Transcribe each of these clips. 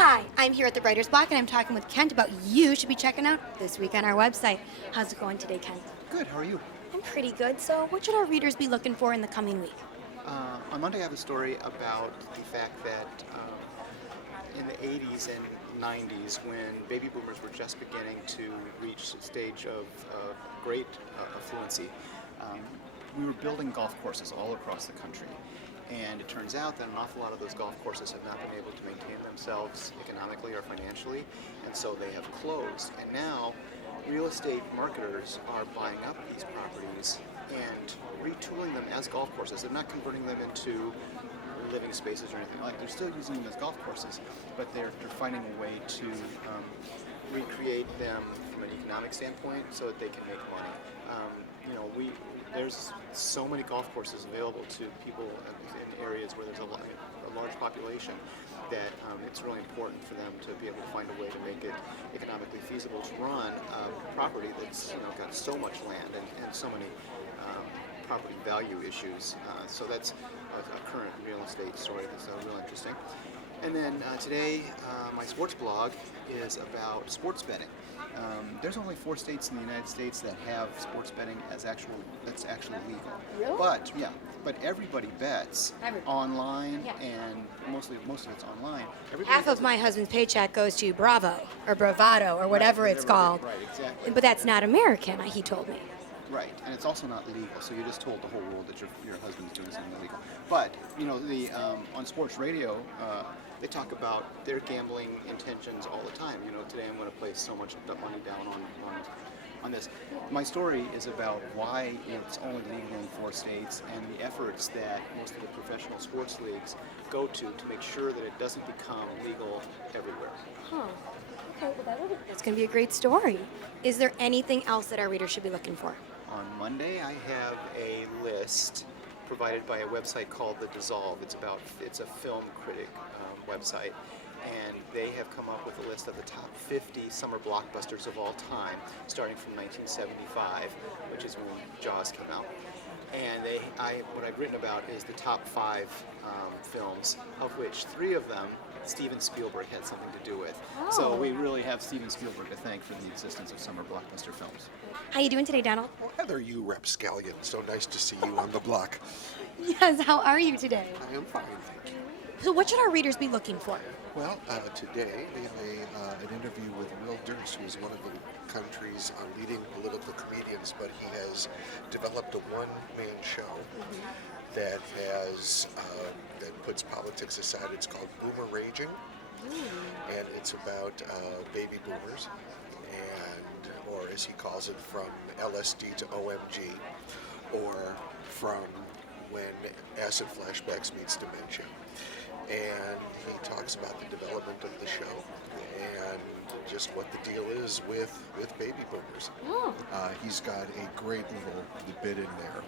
Hi, I'm here at the Writer's Block, and I'm talking with Kent about you should be checking out this week on our website. How's it going today, Kent? Good, how are you? I'm pretty good. So, what should our readers be looking for in the coming week? On Monday, I have a story about the fact that in the 80s and 90s, when baby boomers were just beginning to reach a stage of great affluency, um, we were building golf courses all across the country. And it turns out that an awful lot of those golf courses have not been able to maintain themselves economically or financially, and so they have closed. And now, real estate marketers are buying up these properties and retooling them as golf courses. They're not converting them into living spaces or anything like that. They're still using them as golf courses, but they're finding a way to recreate them from an economic standpoint so that they can make money. There's so many golf courses available to people in areas where there's a large population that it's really important for them to be able to find a way to make it economically feasible to run a property that's got so much land and so many property value issues. So that's a current real estate story that's real interesting. And then today, my sports blog is about sports betting. There's only 4 states in the United States that have sports betting that's actually legal. Really? But everybody bets online, and most of it's online. Half of my husband's paycheck goes to Bravo or Bravado or whatever it's called. Right, exactly. But that's not American, he told me. Right, and it's also not legal, so you just told the whole world that your husband's doing something illegal. But on sports radio, they talk about their gambling intentions all the time. Today I'm going to place so much money down on this. My story is about why it's only legal in 4 states and the efforts that most of the professional sports leagues go to make sure that it doesn't become legal everywhere. Huh. Okay, well that's going to be a great story. Is there anything else that our readers should be looking for? On Monday, I have a list provided by a website called The Dissolve. It's a film critic website, and they have come up with a list of the top 50 summer blockbusters of all time, starting from 1975, which is when Jaws came out. And what I've written about is the top 5 films, of which 3 of them Steven Spielberg had something to do with. Oh. So we really have Steven Spielberg to thank for the existence of summer blockbuster films. How you doing today, Donald? Well, Heather, you rapscallion. So nice to see you on the block. Yes, how are you today? I am fine, thank you. So what should our readers be looking for? Well, today we have an interview with Will Durst, who is one of the country's leading political comedians, but he has developed a one-man show that that puts politics aside. It's called Boomer Raging, and it's about baby boomers, or as he calls it, from LSD to OMG, or from when acid flashbacks meets dementia. And he talks about the development of the show and just what the deal is with baby boomers. He's got a great little bit in there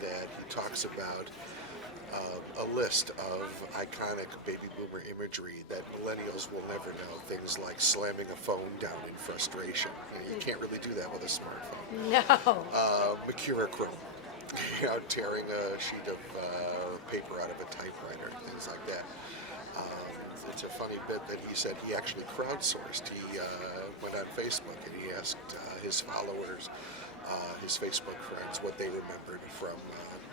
that he talks about a list of iconic baby boomer imagery that millennials will never know. Things like slamming a phone down in frustration. You can't really do that with a smartphone. No. Mercurochrome. Tearing a sheet of paper out of a typewriter, things like that. It's a funny bit that he said he actually crowdsourced. He went on Facebook and he asked his followers, his Facebook friends, what they remembered from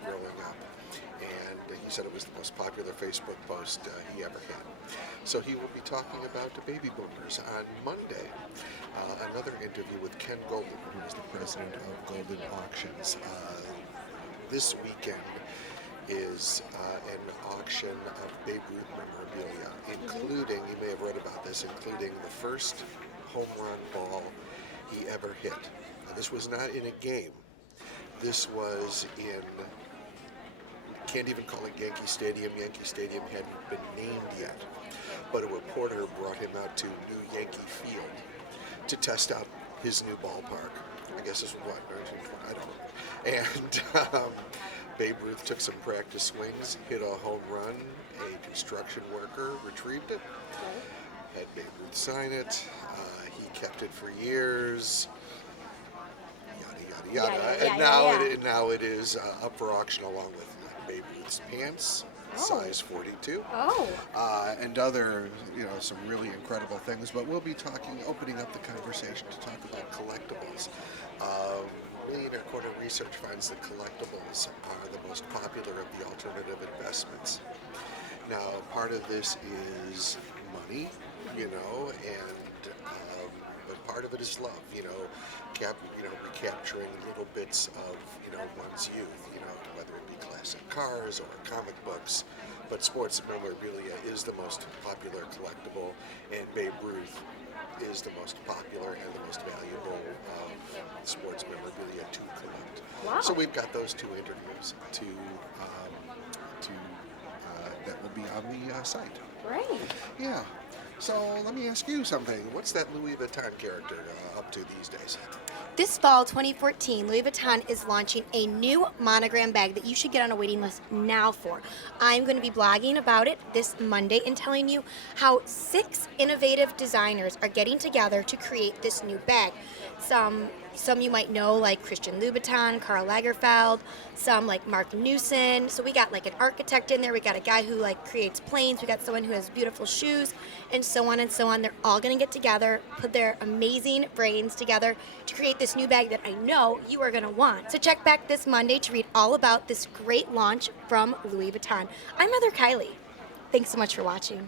growing up. And he said it was the most popular Facebook post he ever had. So he will be talking about the baby boomers on Monday. Another interview with Ken Golden, who is the president of Golden Auctions. This weekend is an auction of Babe Ruth memorabilia, including, you may have read about this, including the first home run ball he ever hit. Now, this was not in a game. This was in, can't even call it Yankee Stadium. Yankee Stadium hadn't been named yet. But a reporter brought him out to New Yankee Field to test out his new ballpark. I guess this was what, 1920? I don't know. And Babe Ruth took some practice swings, hit a home run. A construction worker retrieved it, had Babe Ruth sign it. He kept it for years. Yada yada yada. And now it is up for auction along with Babe Ruth's pants, size 42. Oh. And other, some really incredible things. But we'll be opening up the conversation to talk about collectibles. Millionaire Corner research finds that collectibles are the most popular of the alternative investments. Now, part of this is money, but part of it is love, recapturing little bits of, one's youth, whether it be classic cars or comic books. But sports memorabilia is the most popular collectible, and Babe Ruth is the most popular and the most valuable sports memorabilia to collect. Wow. So we've got those two interviews that will be on the site. Great. Yeah. So let me ask you something. What's that Louis Vuitton character up to these days? This fall 2014, Louis Vuitton is launching a new monogram bag that you should get on a waiting list now for. I'm going to be blogging about it this Monday and telling you how 6 innovative designers are getting together to create this new bag. Some you might know, like Christian Louboutin, Karl Lagerfeld, some like Mark Newson. So we got like an architect in there, we got a guy who like creates planes, we got someone who has beautiful shoes, and so on and so on. They're all gonna get together, put their amazing brains together to create this new bag that I know you are gonna want. So check back this Monday to read all about this great launch from Louis Vuitton. I'm Heather Kiley. Thanks so much for watching.